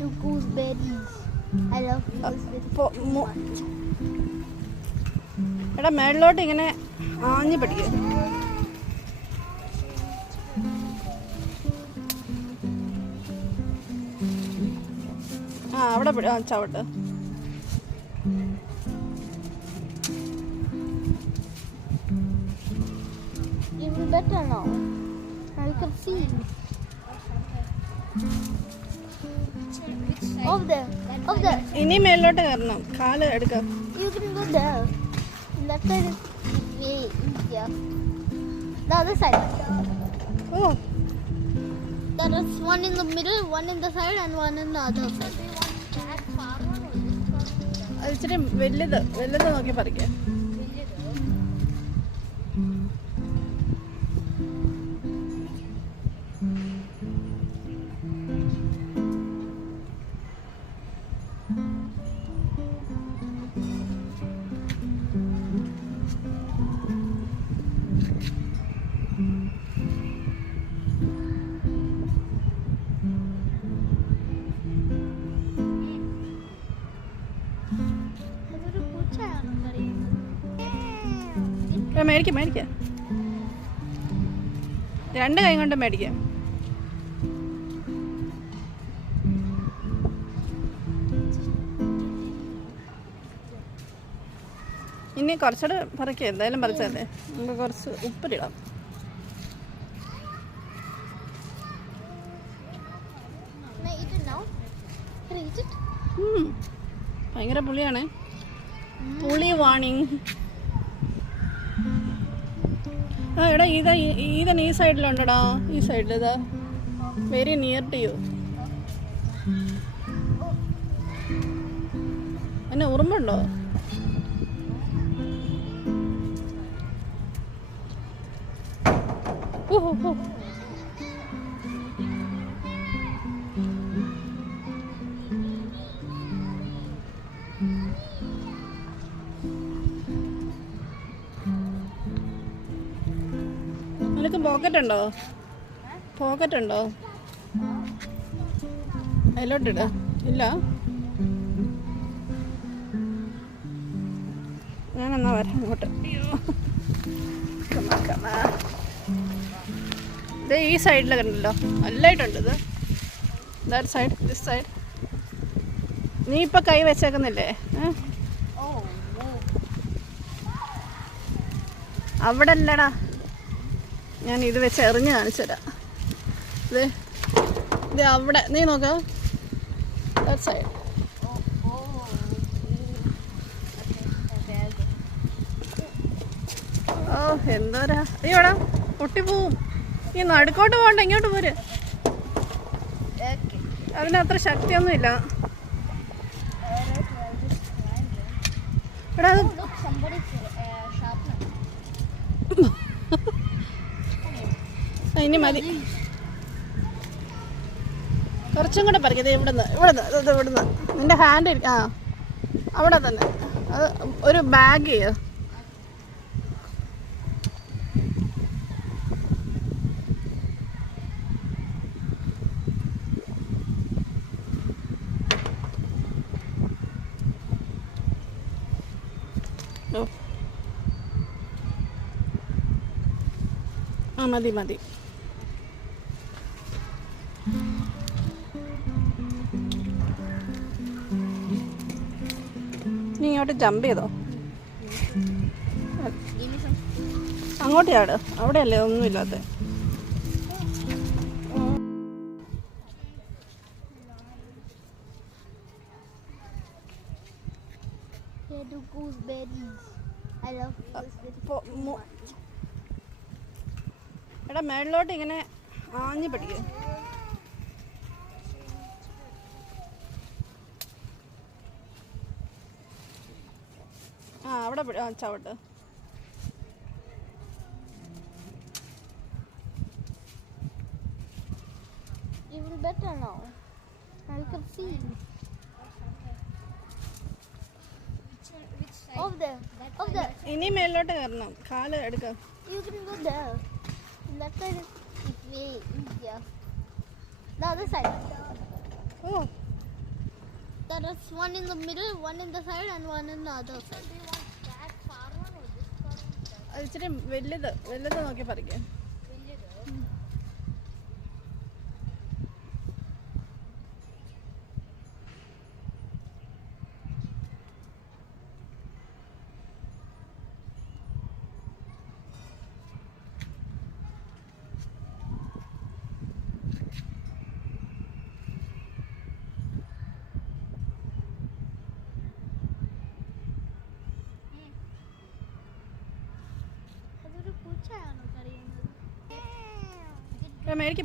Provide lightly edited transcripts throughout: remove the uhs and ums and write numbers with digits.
do gooseberries. I love gooseberries. എടാ മേളിലോട്ട് ഇങ്ങനെ ആഞ്ഞു പിടിക്കുക. അവിടെ ചവിട്ട്. Even better now. I can see. Over there. Over there. ഇനി മേളിലോട്ട് കയറണം. കാല് എടുക്കാം. You can go there. That side is way easier. The other side. Oh. There is one in the middle, one in the side, and one in the other side. ഇച്ചിരി വലുത് നോക്കി പറിക്കാം. മേടിക്കാം. രണ്ട് കൈ കൊണ്ട് മേടിക്കാം. ഇനി കുറച്ചുകൂടെ പറിക്കാം. എന്തായാലും പറിച്ചല്ലേ, നമുക്ക് കുറച്ച് ഉപ്പിലിടാം. ഭയങ്കര പുളിയാണ്. പുളി വാണിങ്. എടാ ഈ സൈഡിലുണ്ടടാ, ഈ സൈഡിൽ ഇതാ വെരി നിയർ ടു യു. എന്നെ ഉറുമ്പുണ്ടോ? നിനക്ക് പോക്കറ്റ് ഉണ്ടോ? അതിലോട്ടിട. ഇല്ല, ഞാനെന്നാ വരാം അങ്ങോട്ട്. ഇത് ഈ സൈഡിലൊക്കെ ഉണ്ടല്ലോ, നല്ലതായിട്ടുണ്ട്. ഇത് ദാറ്റ് സൈഡ്, ദിസ് സൈഡ്. നീ ഇപ്പം കൈ വെച്ചേക്കുന്നില്ലേ? അവിടെ അല്ലടാ, ഞാൻ ഇത് വെച്ച് എറിഞ്ഞ് കാണിച്ചു തരാം. ഇത് അവിടെ, നീ നോക്കാം. That side. ഓ എന്തോരാ, അയ്യോടാ പൊട്ടിപ്പോവും. ഈ നടുക്കോട്ട് പോകണ്ട, ഇങ്ങോട്ട് പോര്. അതിനത്ര ശക്തിയൊന്നുമില്ല. എടാ അത് ഇനി മതി. കുറച്ചും കൂടെ പറിക്കത്. ഇവിടുന്ന് നിന്റെ ഹാൻഡ് അവിടെ തന്നെ. അത് ഒരു ബാഗ് ചെയ്യോ. മതി. നീ ഇങ്ങോട്ട് ജമ്പ് ചെയ്തോ. അങ്ങോട്ട് ചാട്. അവിടെയല്ലേ ഒന്നുമില്ലാത്ത. എടാ മേളിലോട്ട് ഇങ്ങനെ ആഞ്ഞു പിടിക്കുക. അവിടെ ചവിട്ട്. Even better now. I can see. Over there. ഇനി മേളിലോട്ട് കയറണം. കാല് എടുക്കാം. You can go there. That side is way easier. The other side. Oh. There is one in the middle, one in the side, and one in the other side. Do you want that far one or this far one? അത് ഇച്ചിരി വലുത് നോക്കി പറിക്കാം. അതൊരു പൂച്ചയാണോ കരയുന്നത്?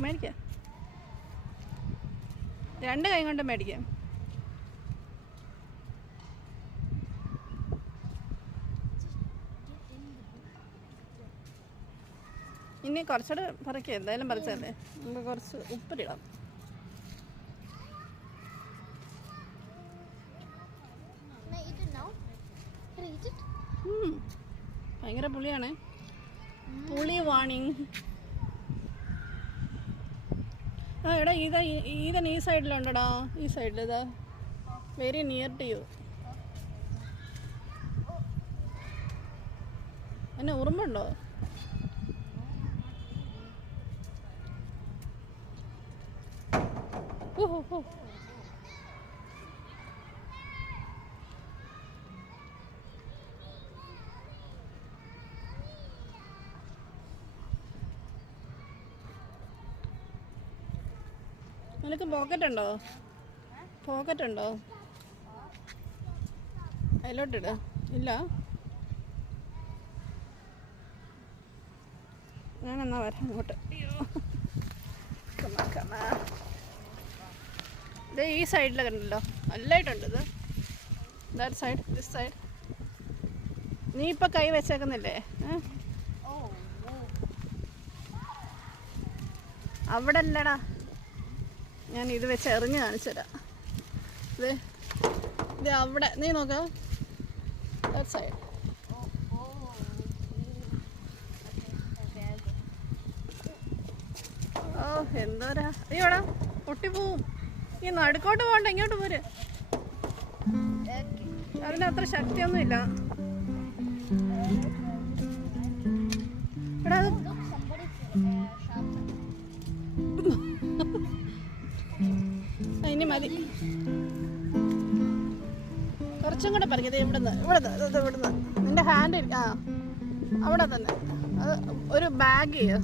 മേടിക്കാം. രണ്ട് കൈ കൊണ്ട് മേടിക്കാം. ഇനി കുറച്ചുകൂടെ പറിക്കാം. എന്തായാലും പറിച്ചല്ലേ, നമുക്ക് കുറച്ച് ഉപ്പിലിടാം. Can I eat it now? Can I eat it? ഭയങ്കര പുളിയാണ്. പുളി വാണിങ്. ആ എടാ ഈതൻ ഈ സൈഡിലുണ്ടടാ, ഈ സൈഡിൽ ഇതാ വെരി നിയർ ടു യു. എന്നെ ഉറുമ്പുണ്ടോ? ഓഹോ നിനക്ക് പോക്കറ്റ് ഉണ്ടോ? അതിലോട്ടിട. ഇല്ല, ഞാനെന്നാ വരാം അങ്ങോട്ട്. അയ്യോ, ഇത് ഈ സൈഡിലൊക്കെ ഉണ്ടല്ലോ, നല്ലതായിട്ടുണ്ട് ഇത്. That side, this side. നീ ഇപ്പം കൈ വെച്ചേക്കുന്നില്ലേ? അവിടെ അല്ലടാ, ഞാൻ ഇത് വെച്ച് എറിഞ്ഞ് കാണിച്ചു തരാം. ഇത് അവിടെ, നീ നോക്കാം. That side. ഓ എന്തോരാ, അയ്യോടാ പൊട്ടിപ്പോവും. ഈ നടുക്കോട്ട് പോകണ്ട, ഇങ്ങോട്ട് പോര്. അതിനത്ര ശക്തിയൊന്നുമില്ല. എടാ ഇനി മതി, കുറച്ചും കൂടെ പറിക്കത്. ഇവിടുന്ന് നിന്റെ ഹാൻഡ് അവിടെ തന്നെ. അത് ഒരു ബാഗ് ചെയ്യോ.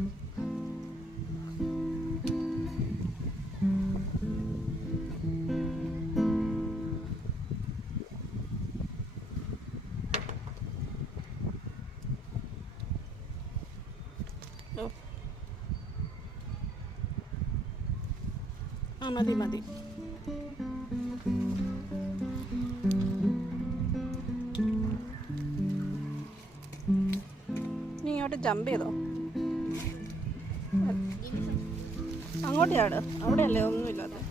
മതി. നീ ഇങ്ങോട്ട് ജമ്പ് ചെയ്തോ, അങ്ങോട്ട് ചാട്. അവിടെയല്ലേ ഒന്നുമില്ലാതെ.